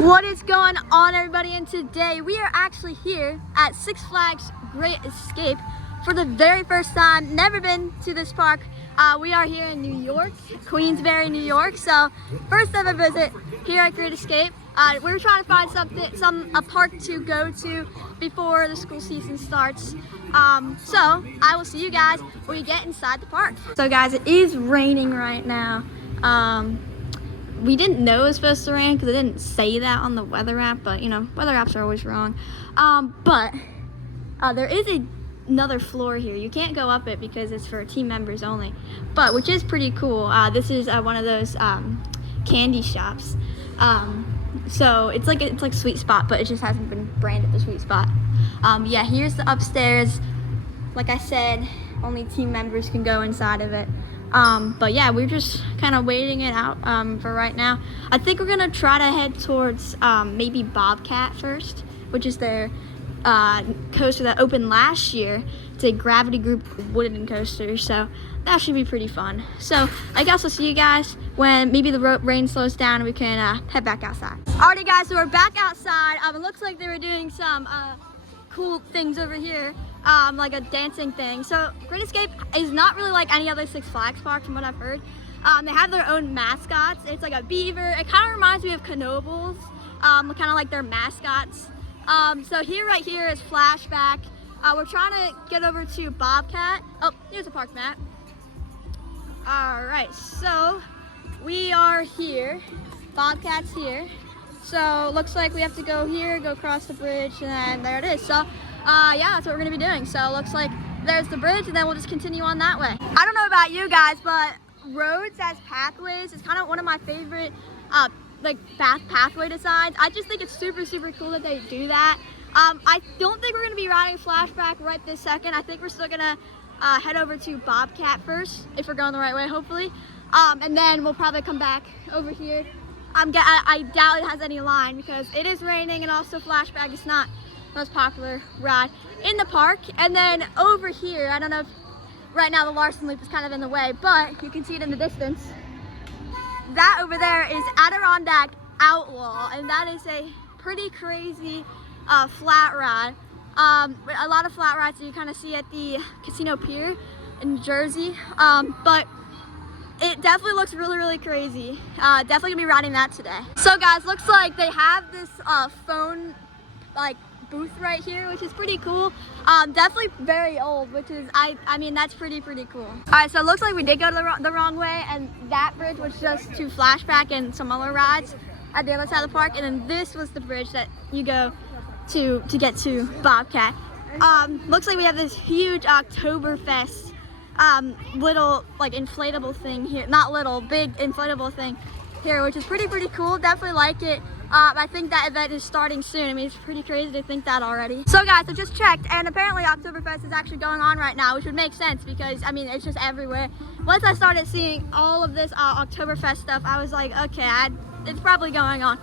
What is going on, everybody? And today we are actually here at Six Flags Great Escape for the very first time. Never been to this park. We are here in New York, Queensbury, New York. So first ever visit here at Great Escape. We were trying to find a park to go to before the school season starts. So I will see you guys when we get inside the park. So guys, it is raining right now. We didn't know it was supposed to rain because it didn't say that on the weather app, but you know, weather apps are always wrong. But there is another floor here. You can't go up it because it's for team members only, but which is pretty cool. This is one of those candy shops. So it's like Sweet Spot, but it just hasn't been branded the Sweet Spot. Yeah, here's the upstairs. Like I said, only team members can go inside of it. But yeah, we're just kind of waiting it out for right now. I think we're gonna try to head towards maybe Bobcat first, which is their coaster that opened last year. It's a Gravity Group wooden coaster, so that should be pretty fun. So I guess I'll see you guys when maybe the rain slows down and we can head back outside. Alrighty guys, so we're back outside. It looks like they were doing some cool things over here. Like a dancing thing. So Great Escape is not really like any other Six Flags park from what I've heard. They have their own mascots. It's like a beaver. It kind of reminds me of Knoebels, kind of like their mascots. So right here is Flashback. We're trying to get over to Bobcat. Oh, here's a park map. All right, so we are here. Bobcat's here. So looks like we have to go here, go across the bridge, and then there it is. So yeah, that's what we're gonna be doing. So it looks like there's the bridge, and then we'll just continue on that way. I don't know about you guys, but roads as pathways is kind of one of my favorite like pathway designs. I just think it's super cool that they do that. I don't think we're gonna be riding Flashback right this second. I think we're still gonna head over to Bobcat first, if we're going the right way, hopefully. And then we'll probably come back over here. I doubt it has any line because it is raining, and also Flashback is not the most popular ride in the park. And then over here, I don't know if right now the Larson Loop is kind of in the way, but you can see it in the distance. That over there is Adirondack Outlaw, and that is a pretty crazy flat ride. A lot of flat rides that you kind of see at the Casino Pier in Jersey, but it definitely looks really crazy. Definitely gonna be riding that today. So guys, looks like they have this phone like booth right here, which is pretty cool. Definitely very old, which is I mean that's pretty cool. All right, so it looks like we did go to the wrong way, and that bridge was just to Flashback and some other rides at the other side of the park, and then this was the bridge that you go to get to Bobcat. Looks like we have this huge Oktoberfest little like inflatable thing here, not little, big inflatable thing here, which is pretty cool. Definitely like it. I think that event is starting soon. I mean, it's pretty crazy to think that already. So guys, I just checked, and apparently Oktoberfest is actually going on right now, which would make sense because I mean it's just everywhere. Once I started seeing all of this Oktoberfest stuff, I was like, okay, it's probably going on.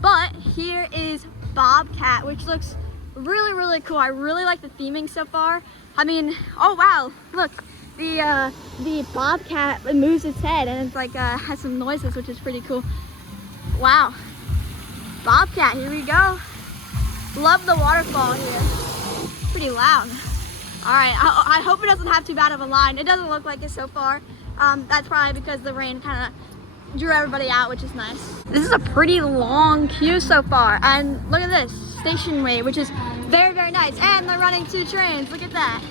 But here is Bobcat, which looks really cool. I really like the theming so far. I mean, oh wow, look. The Bobcat, it moves its head, and it's like has some noises, which is pretty cool. Wow, Bobcat, here we go. Love the waterfall here. Pretty loud. All right, I hope it doesn't have too bad of a line. It doesn't look like it so far. That's probably because the rain kind of drew everybody out, which is nice. This is a pretty long queue so far, and look at this station wait, which is very nice. And they're running 2 trains. Look at that.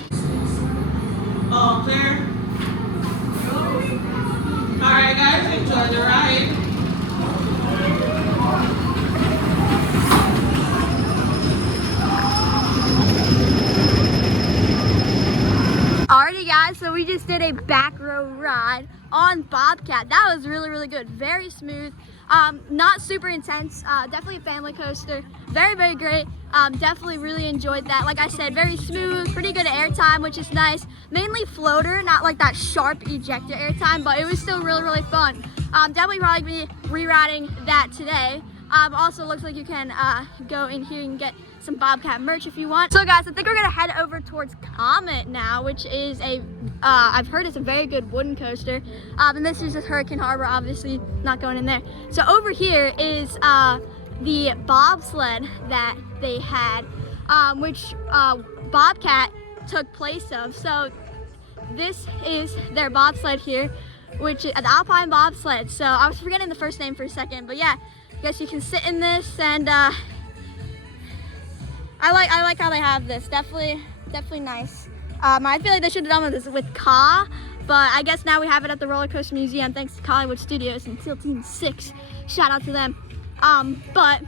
All clear. Alright guys, enjoy the ride. Alrighty guys, so we just did a back row ride on Bobcat. That was really, really good. Very smooth. Not super intense. Definitely a family coaster. Very, very great. Definitely really enjoyed that. Like I said, very smooth, pretty good airtime, which is nice. Mainly floater, not like that sharp ejector airtime, but it was still really, really fun. Definitely probably be re-riding that today. Also looks like you can go in here and get some Bobcat merch if you want. So guys, I think we're gonna head over towards Comet now, which is a, I've heard it's a very good wooden coaster. And this is just Hurricane Harbor, obviously not going in there. So over here is the bobsled that they had, which Bobcat took place of. So this is their bobsled here, which is the Alpine bobsled. So I was forgetting the first name for a second, but yeah, I guess you can sit in this, and I like how they have this. Definitely nice. I feel like they should have done this with Ka, but I guess now we have it at the Roller Coaster Museum thanks to Hollywood Studios and SEAL Team 6. Shout out to them. But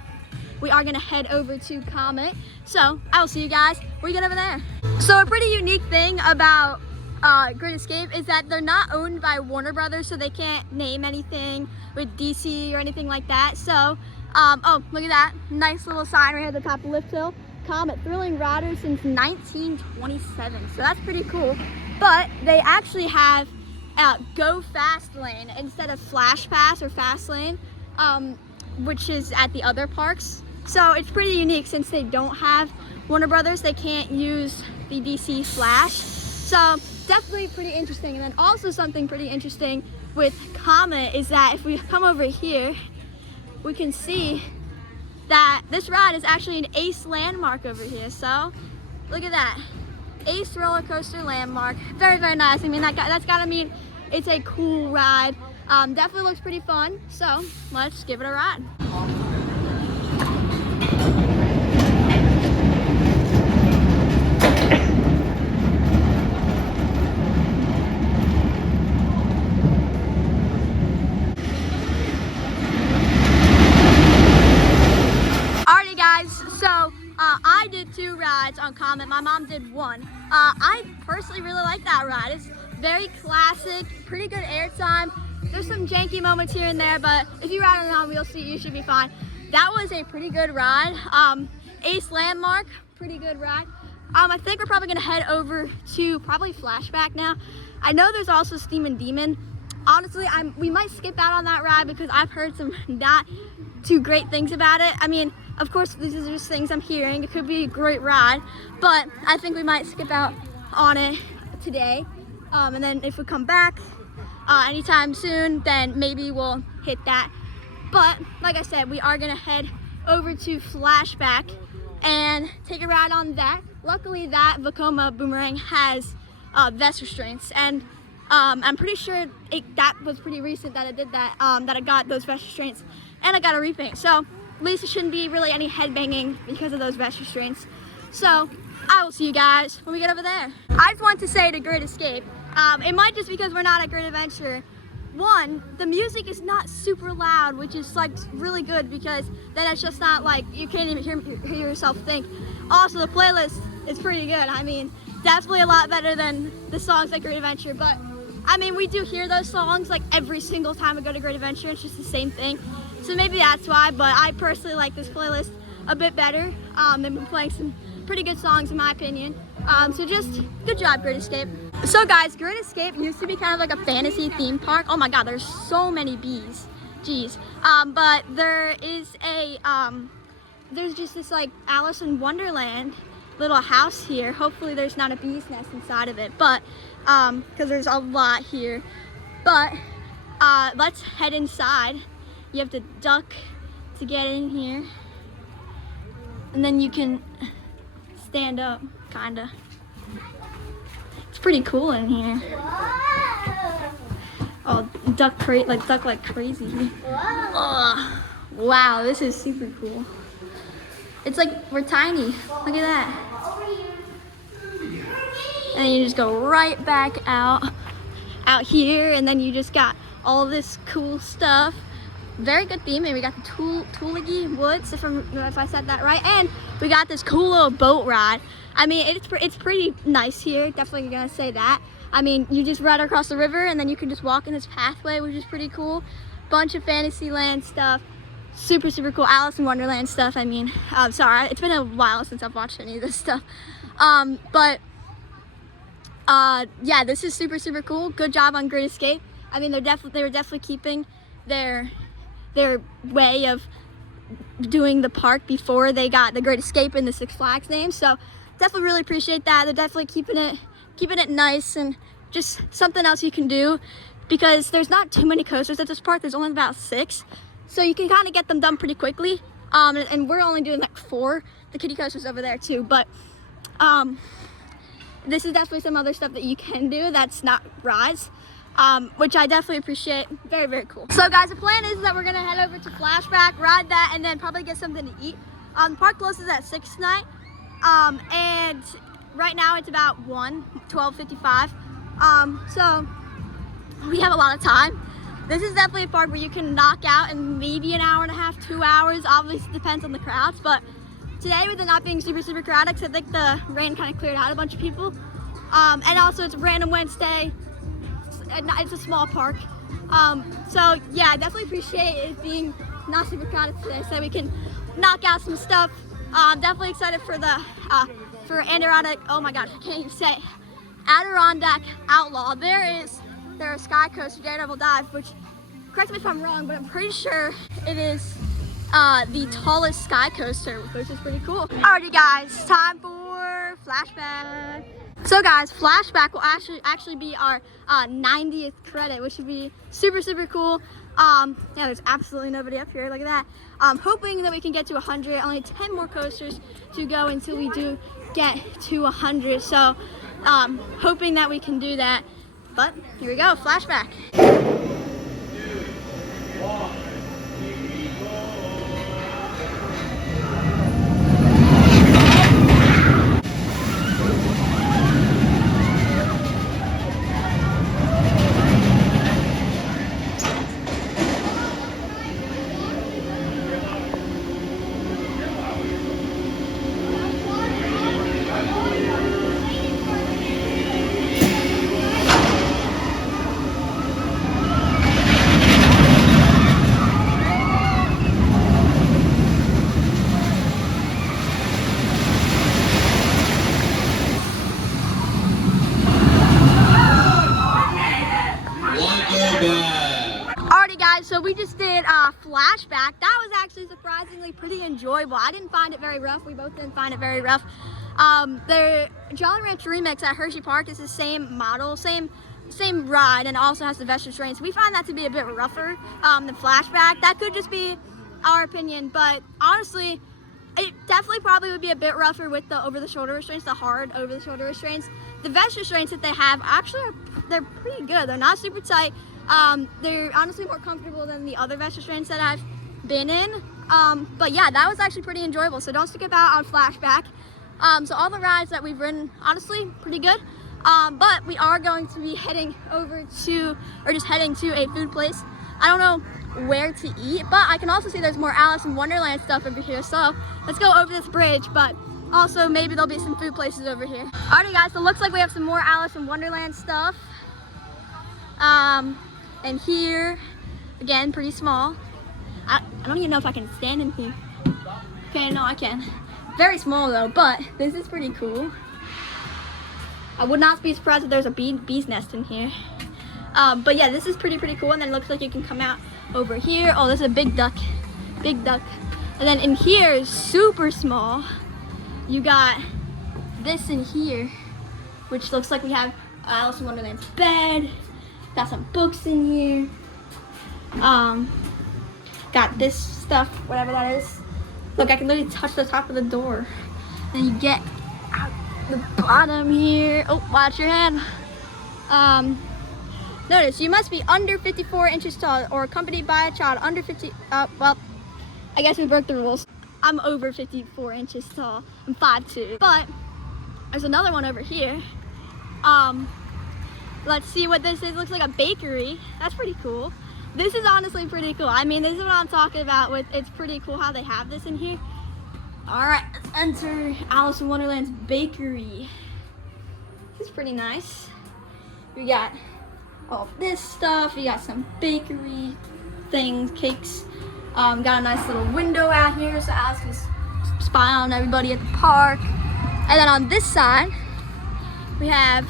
we are gonna head over to Comet. So I will see you guys when we get over there. So a pretty unique thing about Great Escape is that they're not owned by Warner Brothers, so they can't name anything with DC or anything like that. So, oh, look at that. Nice little sign right here at the top of Lift Hill. Comet, thrilling riders since 1927. So that's pretty cool. But they actually have Go Fast Lane instead of Flash Pass or Fast Lane, which is at the other parks. So it's pretty unique since they don't have Warner Brothers. They can't use the DC Flash. So definitely pretty interesting. And then also something pretty interesting with Comet is that if we come over here, we can see that this ride is actually an ACE landmark over here. So look at that, ACE roller coaster landmark. Very, very nice. I mean, that's gotta mean it's a cool ride. Definitely looks pretty fun. So let's give it a ride. I did 2 rides on Comet. My mom did 1. I personally really like that ride. It's very classic, pretty good airtime. There's some janky moments here and there, but if you ride on an on-wheel seat, you should be fine. That was a pretty good ride. ACE Landmark, pretty good ride. I think we're probably gonna head over to probably Flashback now. I know there's also Steamin' Demon. Honestly, we might skip out on that ride because I've heard some not too great things about it. I mean, of course, these are just things I'm hearing. It could be a great ride, but I think we might skip out on it today. And then if we come back anytime soon, then maybe we'll hit that. But like I said, we are gonna head over to Flashback and take a ride on that. Luckily, that Vekoma Boomerang has vest restraints, and I'm pretty sure that was pretty recent that I did that, that I got those vest restraints, and I got a repaint. So at least it shouldn't be really any headbanging because of those vest restraints. So I will see you guys when we get over there. I just want to say to Great Escape, it might just because we're not at Great Adventure. 1, the music is not super loud, which is like really good because then it's just not like you can't even hear yourself think. Also, the playlist is pretty good. I mean, definitely a lot better than the songs at Great Adventure, but I mean, we do hear those songs like every single time we go to Great Adventure. It's just the same thing. So maybe that's why, but I personally like this playlist a bit better. They've been playing some pretty good songs in my opinion. So just good job, Great Escape. So guys, Great Escape used to be kind of like a fantasy theme park. Oh my God, there's so many bees. Jeez. But there is a, there's just this like Alice in Wonderland little house here. Hopefully there's not a bee's nest inside of it, but because there's a lot here. But let's head inside. You have to duck to get in here, and then you can stand up, kinda. It's pretty cool in here. Oh, duck like crazy. Wow, this is super cool. It's like we're tiny. Look at that. And then you just go right back out here, and then you just got all this cool stuff. Very good theme, and we got the Tulagi Woods, if I said that right, and we got this cool little boat ride. I mean, it's pretty nice here, definitely gonna say that. I mean, you just ride across the river, and then you can just walk in this pathway, which is pretty cool. Bunch of Fantasyland stuff, super cool. Alice in Wonderland stuff. I mean, sorry, it's been a while since I've watched any of this stuff, yeah, this is super cool. Good job on Great Escape. I mean, they were definitely keeping their way of doing the park before they got the Great Escape in the Six Flags name. So definitely really appreciate that. They're definitely keeping it nice and just something else you can do, because there's not too many coasters at this park. There's only about 6, so you can kind of get them done pretty quickly. And we're only doing like 4. The kiddie coasters over there too, but this is definitely some other stuff that you can do that's not rides. Which I definitely appreciate. Very cool. So guys, the plan is that we're gonna head over to Flashback, ride that, and then probably get something to eat. The park closes at 6 tonight, and right now it's about 12:55. So we have a lot of time. This is definitely a park where you can knock out in maybe an hour and a half, 2 hours. Obviously depends on the crowds, but today with it not being super crowded, because I think the rain kind of cleared out a bunch of people, and also it's a random Wednesday. It's a small park, so yeah, I definitely appreciate it being not super crowded today, so we can knock out some stuff. I'm definitely excited for the for Adirondack. Oh my god, I can't even say it. Adirondack Outlaw. There's a sky coaster, Daredevil Dive, which, correct me if I'm wrong, but I'm pretty sure it is the tallest sky coaster, which is pretty cool. Alrighty guys, time for Flashback. So guys, Flashback will actually be our 90th credit, which would be super cool. Yeah, there's absolutely nobody up here. Look at that. Hoping that we can get to 100. Only 10 more coasters to go until we do get to 100. So, hoping that we can do that. But here we go, Flashback. Alrighty guys, so we just did Flashback. That was actually surprisingly pretty enjoyable. I didn't find it very rough. We both didn't find it very rough. The Jolly Rancher Remix at Hershey Park is the same model, same ride, and also has the Vestige Train. So we find that to be a bit rougher than Flashback. That could just be our opinion, but honestly, it definitely probably would be a bit rougher with the over-the-shoulder restraints, the hard over-the-shoulder restraints. The Vestige restraints that they have actually they're pretty good. They're not super tight. They're honestly more comfortable than the other Vestige restraints that I've been in. But yeah, that was actually pretty enjoyable. So don't skip out on Flashback. So all the rides that we've ridden, honestly, pretty good. But we are going to be heading over to, or just heading to a food place. I don't know where to eat, but I can also see there's more Alice in Wonderland stuff over here. So let's go over this bridge, but also maybe there'll be some food places over here. Alrighty guys, so it looks like we have some more Alice in Wonderland stuff. And here, again, pretty small. I don't even know if I can stand in here. Okay, no, I can. Very small though, but this is pretty cool. I would not be surprised if there's a bee's nest in here. But yeah, this is pretty cool. And then it looks like you can come out over here. Oh, there's a big duck. And then in here is super small. You got this in here, which looks like we have Alice in Wonderland's bed. Got some books in here. Got this stuff, whatever that is. Look, I can literally touch the top of the door. And you get out the bottom here. Oh, watch your hand. Notice, you must be under 54 inches tall or accompanied by a child under 50, well, I guess we broke the rules. I'm over 54 inches tall. I'm 5'2". But there's another one over here. Let's see what this is. Looks like a bakery. That's pretty cool. This is honestly pretty cool. I mean, this is what I'm talking about. It's pretty cool how they have this in here. All right, let's enter Alice in Wonderland's bakery. This is pretty nice. We got all of this stuff. We got some bakery things, cakes. Got a nice little window out here so Alice can spy on everybody at the park. And then on this side, we have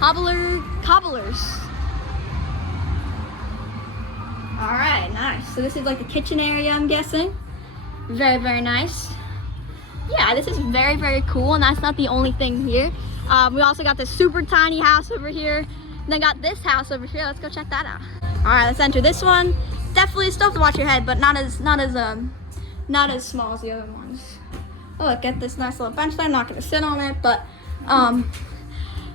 cobblers. All right, nice. So this is like the kitchen area, I'm guessing. Very, very nice. Yeah, this is very, very cool, and that's not the only thing here. We also got this super tiny house over here, and then got this house over here. Let's go check that out. All right, let's enter this one. Definitely still have to watch your head, but not as small as the other ones. Oh, look at this nice little bench there. I'm not gonna sit on it, but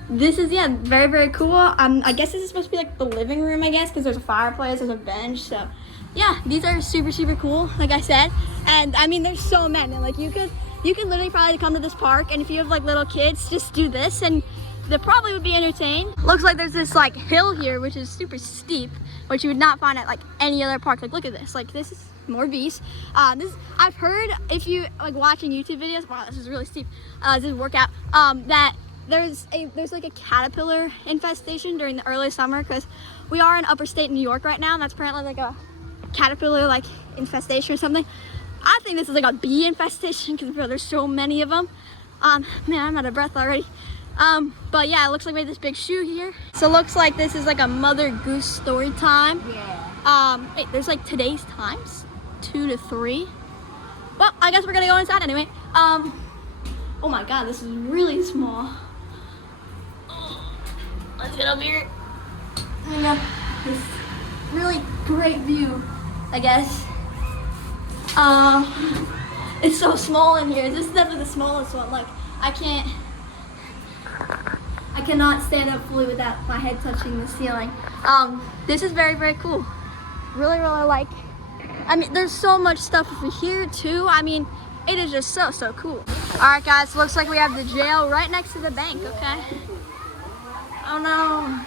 this is, yeah, very, very cool. I guess this is supposed to be like the living room, I guess, because there's a fireplace, there's a bench. So yeah, these are super, super cool, like I said. And I mean, there's so many. Like you could literally probably come to this park, and if you have like little kids, just do this and they probably would be entertained. Looks like there's this like hill here, which is super steep, which you would not find at like any other park. Like look at this, like this is more beasts. I've heard, if you like watching YouTube videos, wow, this is really steep, this is workout, that there's like a caterpillar infestation during the early summer, because we are in upper state New York right now, and that's apparently like a caterpillar like infestation or something. I think this is like a bee infestation because there's so many of them. Man, I'm out of breath already. But yeah, it looks like we have this big shoe here. So it looks like this is like a Mother Goose story time. Yeah. Wait, there's like today's times, 2 to 3. Well, I guess we're gonna go inside anyway. Oh my God, this is really small. Let's get up here. We got this really great view, I guess. It's so small in here. This is definitely the smallest one. Like, I cannot stand up fully without my head touching the ceiling. This is very, very cool. Really, really like. I mean, there's so much stuff over here too. I mean, it is just so, so cool. All right, guys. Looks like we have the jail right next to the bank. Okay. Oh no.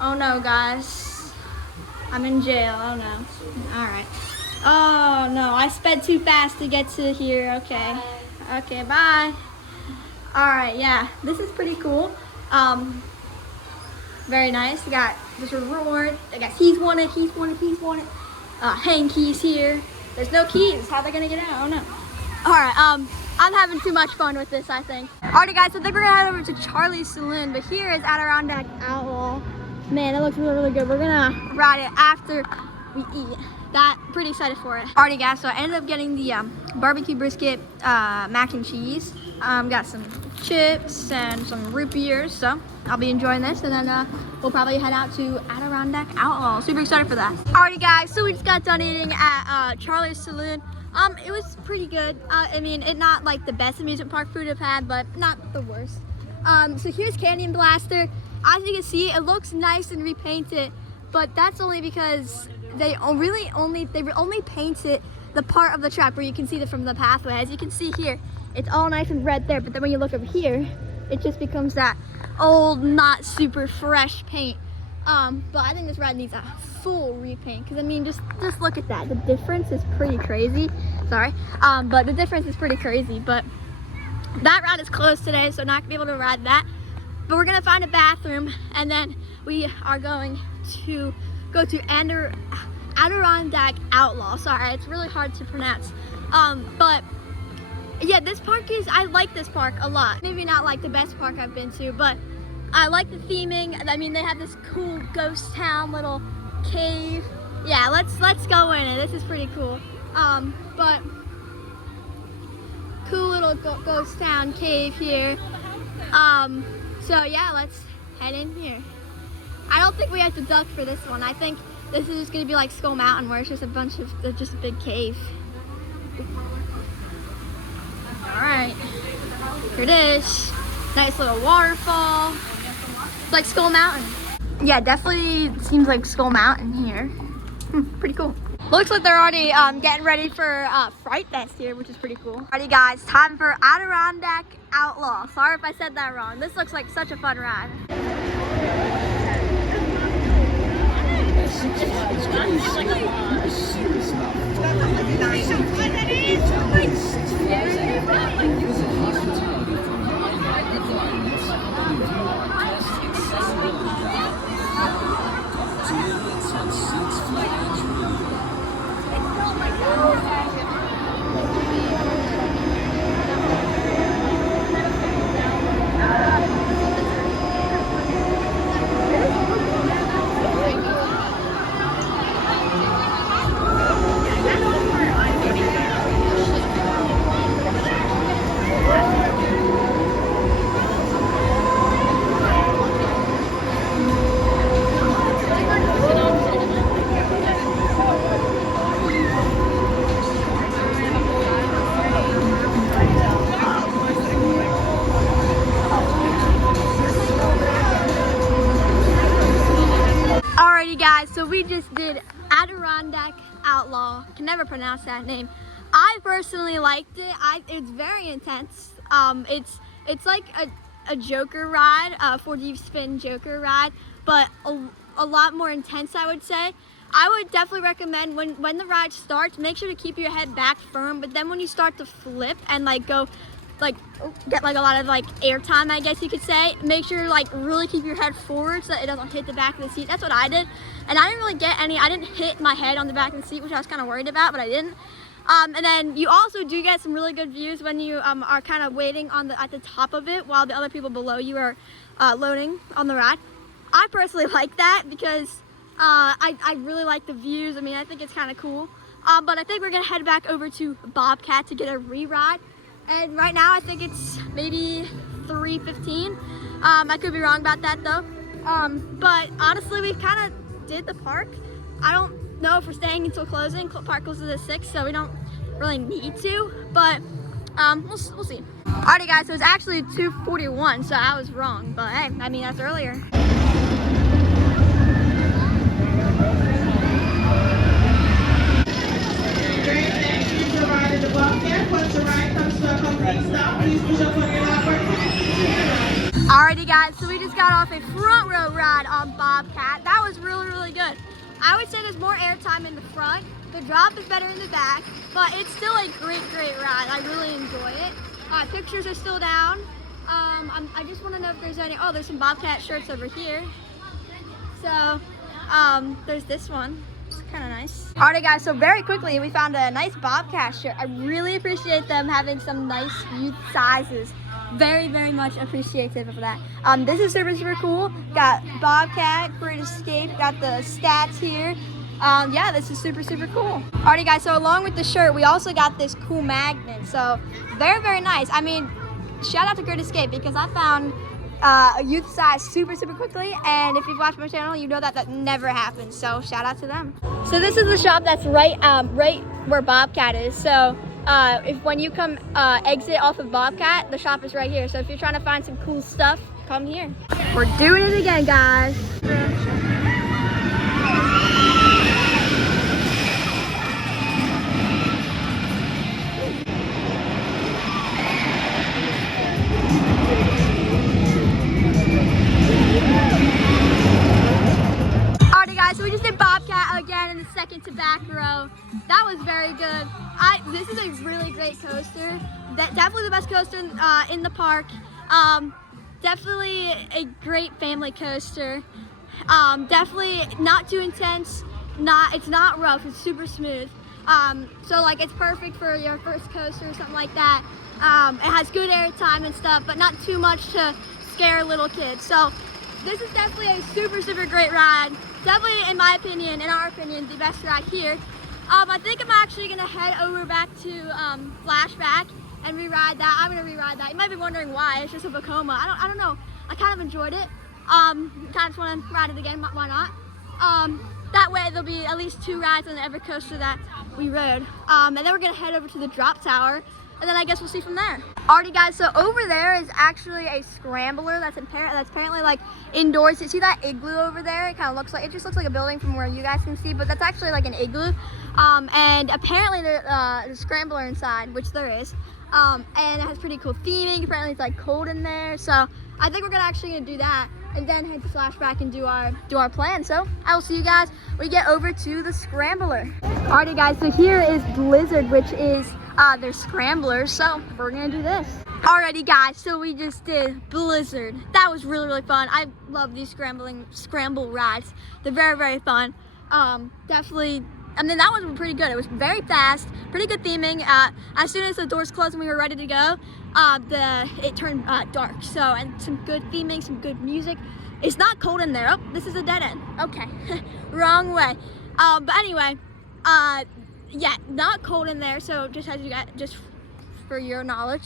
Oh no, guys. I'm in jail. Oh no. All right. Oh no, I sped too fast to get to here. Okay. Okay, bye. All right, yeah, this is pretty cool. Very nice. We got this reward. I guess he's wanted. Hang keys here. There's no keys. How are they gonna get out? I don't know. All right, I'm having too much fun with this, I think. Alrighty, guys, so I think we're gonna head over to Charlie's Saloon, but here is Adirondack Outlaw. Man, it looks really, really good. We're gonna ride it after we eat. Pretty excited for it. Alrighty, guys, so I ended up getting the barbecue brisket mac and cheese. Got some chips and some root beers, so I'll be enjoying this, and then we'll probably head out to Adirondack Outlaw. Super excited for that. Alrighty, guys, so we just got done eating at Charlie's Saloon. It was pretty good. I mean, it's not like the best amusement park food I've had, but not the worst. So here's Canyon Blaster. As you can see, it looks nice and repainted, but that's only because they only painted the part of the track where you can see it from the pathway. As you can see here, it's all nice and red there, but then when you look over here, it just becomes that old, not super fresh paint. But I think this ride needs a full repaint, because I mean, just look at that. The difference is pretty crazy. Sorry, but the difference is pretty crazy. But that ride is closed today, so not gonna be able to ride that. But we're gonna find a bathroom, and then we are going to go to Adirondack Outlaw. Sorry, it's really hard to pronounce. But yeah, this park I like this park a lot. Maybe not like the best park I've been to, but I like the theming. I mean, they have this cool ghost town little cave. Yeah, let's go in it. This is pretty cool. But cool little ghost town cave here. So yeah, let's head in here. I don't think we have to duck for this one. I think this is just gonna be like Skull Mountain, where it's just just a big cave. All right, here it is. Nice little waterfall. It's like Skull Mountain. Yeah, definitely seems like Skull Mountain here. Pretty cool. Looks like they're already getting ready for Fright Fest here, which is pretty cool. Alrighty, guys, time for Adirondack Outlaw. Sorry if I said that wrong. This looks like such a fun ride. Alrighty guys, so we just did Adirondack Outlaw. Can never pronounce that name. I personally liked it. It's very intense. It's like a Joker ride, a 4D spin Joker ride, but a lot more intense, I would say. I would definitely recommend when the ride starts, make sure to keep your head back firm, but then when you start to flip and like go get like a lot of like air time, I guess you could say, make sure to like really keep your head forward so that it doesn't hit the back of the seat. That's what I did, and I didn't really get any. I didn't hit my head on the back of the seat, which I was kind of worried about, but I didn't. And then you also do get some really good views when you are kind of waiting on at the top of it while the other people below you are loading on the ride. I personally like that because I really like the views. I mean, I think it's kind of cool. But I think we're gonna head back over to Bobcat to get a re-ride. And right now I think it's maybe 3:15. I could be wrong about that though. But honestly, we kind of did the park. I don't know if we're staying until closing. Park closes at 6, so we don't really need to. But we'll see. Alrighty guys, so it's actually 2:41, so I was wrong. But hey, I mean that's earlier. Great, thank you for riding the Bobcat. Once the ride comes to a complete stop, please push up on your lap button. Alrighty guys, so we just got off a front row ride on Bobcat. That was really good. I would say there's more airtime in the front. The drop is better in the back, but it's still a great ride. I really enjoy it. Pictures are still down. I just want to know if there's any. Oh, there's some Bobcat shirts over here. So there's this one. It's kind of nice. Alright guys, so very quickly we found a nice Bobcat shirt. I really appreciate them having some nice youth sizes. Very much appreciative of that. This is super cool. Got Bobcat, Great Escape, got the stats here. Yeah, this is super cool. Alrighty guys, so along with the shirt, we also got this cool magnet. So very nice. I mean, shout out to Great Escape because I found a youth size super quickly, and if you've watched my channel, you know that never happens. So shout out to them. So this is the shop that's right where Bobcat is. So when you come exit off of Bobcat, the shop is right here. So if you're trying to find some cool stuff, come here. We're doing it again, guys. So we just did Bobcat again in the second to back row. That was very good. This is a really great coaster. Definitely the best coaster in the park. Definitely a great family coaster. Definitely not too intense. It's not rough. It's super smooth. So like it's perfect for your first coaster or something like that. It has good air time and stuff, but not too much to scare little kids. So this is definitely a super great ride. Definitely, in my opinion, in our opinion, the best ride here. I think I'm actually gonna head over back to Flashback and re-ride that. I'm gonna re-ride that. You might be wondering why. It's just a Vekoma. I don't know. I kind of enjoyed it. Kind of just want to ride it again. Why not? That way there'll be at least 2 rides on every coaster that we rode. And then we're gonna head over to the drop tower, and then I guess we'll see from there. Alrighty guys, so over there is actually a scrambler that's apparently like indoors. You see that igloo over there? It just looks like a building from where you guys can see, but that's actually like an igloo. And apparently there's a scrambler inside, which there is. And it has pretty cool theming. Apparently it's like cold in there. So I think we're actually gonna do that. and then head to Flashback and do our plan. So I will see you guys when we get over to the Scrambler. Alrighty guys, so here is Blizzard, which is their Scrambler. So we're gonna do this. Alrighty guys, so we just did Blizzard. That was really, really fun. I love these scramble rides. They're very, very fun. Definitely, I mean, that one was pretty good. It was very fast, pretty good theming. As soon as the doors closed and we were ready to go, it turned dark. So, and some good theming, some good music. It's not cold in there. Oh, this is a dead end. Okay, wrong way. But anyway, yeah, not cold in there. So just as you guys, just for your knowledge,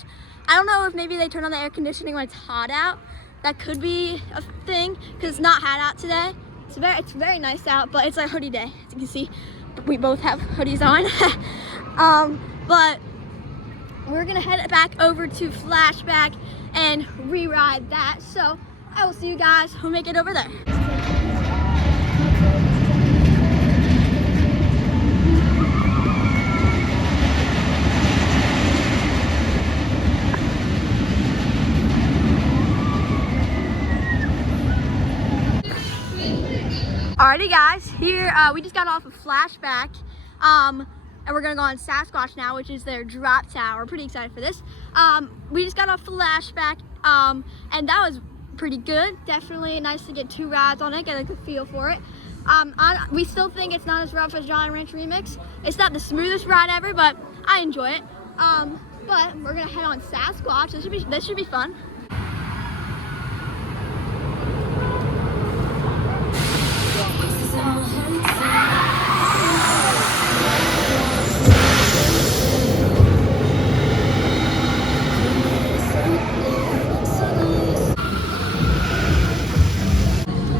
I don't know if maybe they turn on the air conditioning when it's hot out. That could be a thing because it's not hot out today. It's very nice out, but it's a hoodie day. As you can see, we both have hoodies on. But we're gonna head back over to Flashback and re-ride that. So I will see you guys when we make it over there. Alrighty guys, here we just got off of Flashback, and we're gonna go on Sasquatch now, which is their drop tower. Pretty excited for this. We just got off Flashback, and that was pretty good. Definitely nice to get 2 rides on it, get a good feel for it. We still think it's not as rough as Jolly Ranch Remix. It's not the smoothest ride ever, but I enjoy it. But we're gonna head on Sasquatch. This should be fun.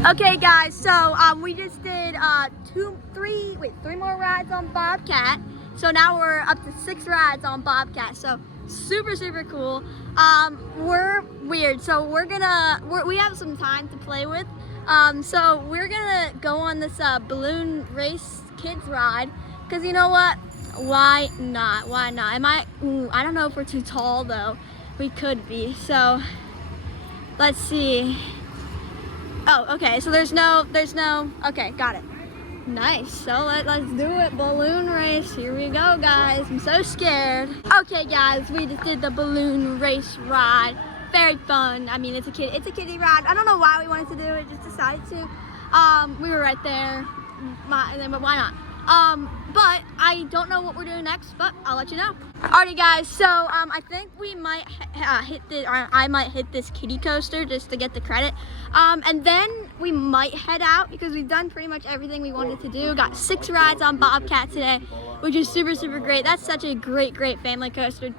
Okay guys, so we just did 3 more rides on Bobcat. So now we're up to 6 rides on Bobcat. So super, super cool. We're weird, so we have some time to play with. So we're gonna go on this balloon race kids ride, because you know what? Why not? Why not? I don't know if we're too tall though. We could be. So let's see. Oh, okay, so there's no, okay, got it. Nice, so let's do it, balloon race. Here we go, guys. I'm so scared. Okay, guys, we just did the balloon race ride. Very fun. I mean, it's a kiddie ride. I don't know why we wanted to do it, just decided to. We were right there, but why not? But I don't know what we're doing next, but I'll let you know. Alrighty guys, so I think we might I might hit this kiddie coaster just to get the credit. And then we might head out because we've done pretty much everything we wanted to do. Got 6 rides on Bobcat today, which is super, super great. That's such a great family coaster.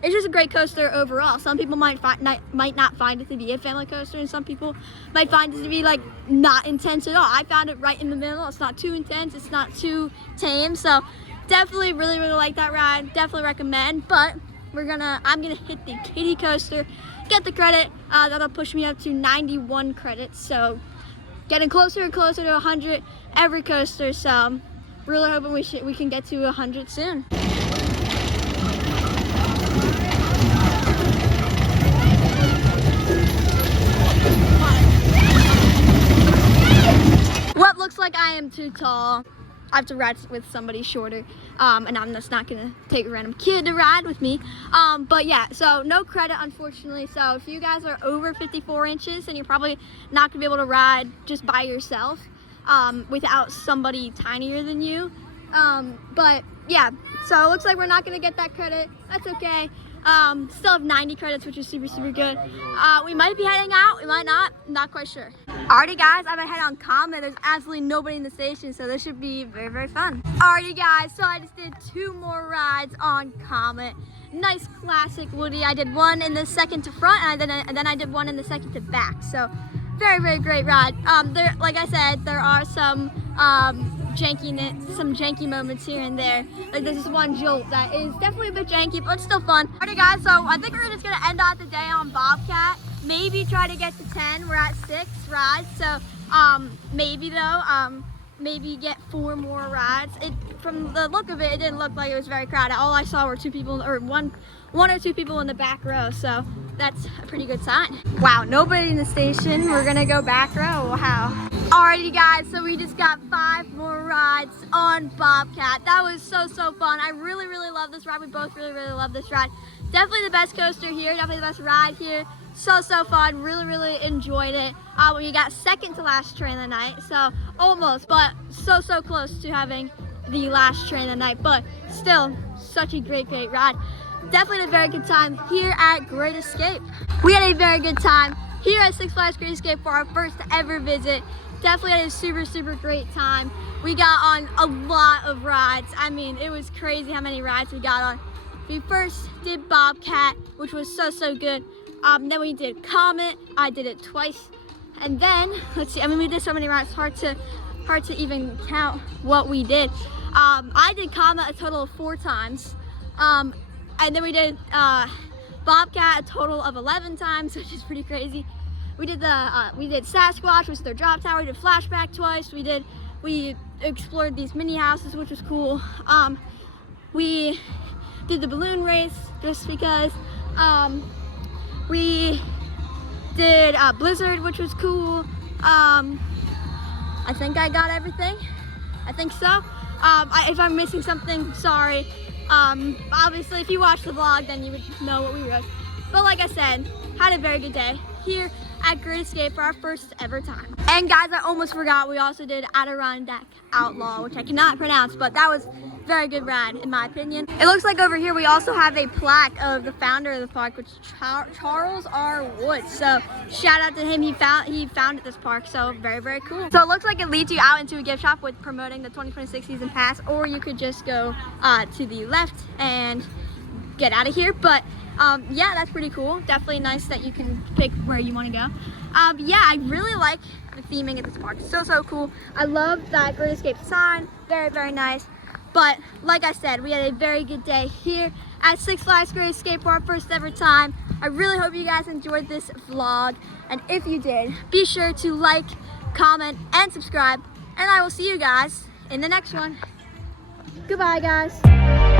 It's just a great coaster overall. Some people might not find it to be a family coaster, and some people might find it to be like not intense at all. I found it right in the middle. It's not too intense, it's not too tame. So definitely really, really like that ride. Definitely recommend. But I'm gonna hit the kiddie coaster, get the credit. That'll push me up to 91 credits. So getting closer and closer to 100 every coaster. So really hoping we can get to 100 soon. What looks like I am too tall. I have to ride with somebody shorter, and I'm just not gonna take a random kid to ride with me. But yeah, so no credit, unfortunately. So if you guys are over 54 inches, then you're probably not gonna be able to ride just by yourself without somebody tinier than you. But yeah, so it looks like we're not gonna get that credit. That's okay. Still have 90 credits, which is super, super good. We might be heading out, we might not quite sure. Alrighty guys, I'm gonna head on Comet. There's absolutely nobody in the station, so this should be very, very fun. Alrighty guys, so I just did 2 more rides on Comet. Nice classic Woody. I did one in the second to front, and then I did one in the second to back. So very, very great ride. Like I said, there are some janky moments here and there. Like there's this one jolt that is definitely a bit janky, but it's still fun. Alrighty guys, so I think we're just gonna end out the day on Bobcat. Maybe try to get to 10. We're at 6 rides, so maybe though. maybe get 4 more rides. From the look of it, it didn't look like it was very crowded. All I saw were 2 people, or one or 2 people in the back row, so that's a pretty good sign. Wow, nobody in the station. We're gonna go back row. Wow. Alrighty guys, so we just got 5 more rides on Bobcat. That was so fun. I really love this ride. We both really love this ride. Definitely the best coaster here, definitely the best ride here. So fun, really enjoyed it. We got second to last train of the night, so almost, but so close to having the last train of the night, but still such a great ride. Definitely had a very good time here at Great Escape. We had a very good time here at Six Flags Great Escape for our first ever visit. Definitely had a super great time. We got on a lot of rides. I mean, it was crazy how many rides we got on. We first did Bobcat, which was so good. Then we did Comet. I did it twice. And then, let's see, I mean, we did so many rides, hard to even count what we did. I did Comet a total of 4 times. And then we did Bobcat a total of 11 times, which is pretty crazy. We did Sasquatch, which is their drop tower. We did Flashback twice. We explored these mini houses, which was cool. We did the balloon race just because. We did Blizzard, which was cool. I think I got everything. I think so. If I'm missing something, sorry. Obviously, if you watch the vlog, then you would know what we rode. But like I said, had a very good day here at Great Escape for our first ever time. And guys, I almost forgot, we also did Adirondack Outlaw, which I cannot pronounce, but that was a very good ride in my opinion. It looks like over here we also have a plaque of the founder of the park, which is Charles R. Woods. So shout out to him, he founded this park, so very cool. So it looks like it leads you out into a gift shop with promoting the 2026 season pass, or you could just go to the left and get out of here. But yeah, that's pretty cool. Definitely nice that you can pick where you want to go. Yeah, I really like the theming at this park. So cool. I love that Great Escape sign. Very nice. But like I said, we had a very good day here at Six Flags Great Escape for our first ever time. I really hope you guys enjoyed this vlog. And if you did, be sure to like, comment, and subscribe. And I will see you guys in the next one. Goodbye, guys.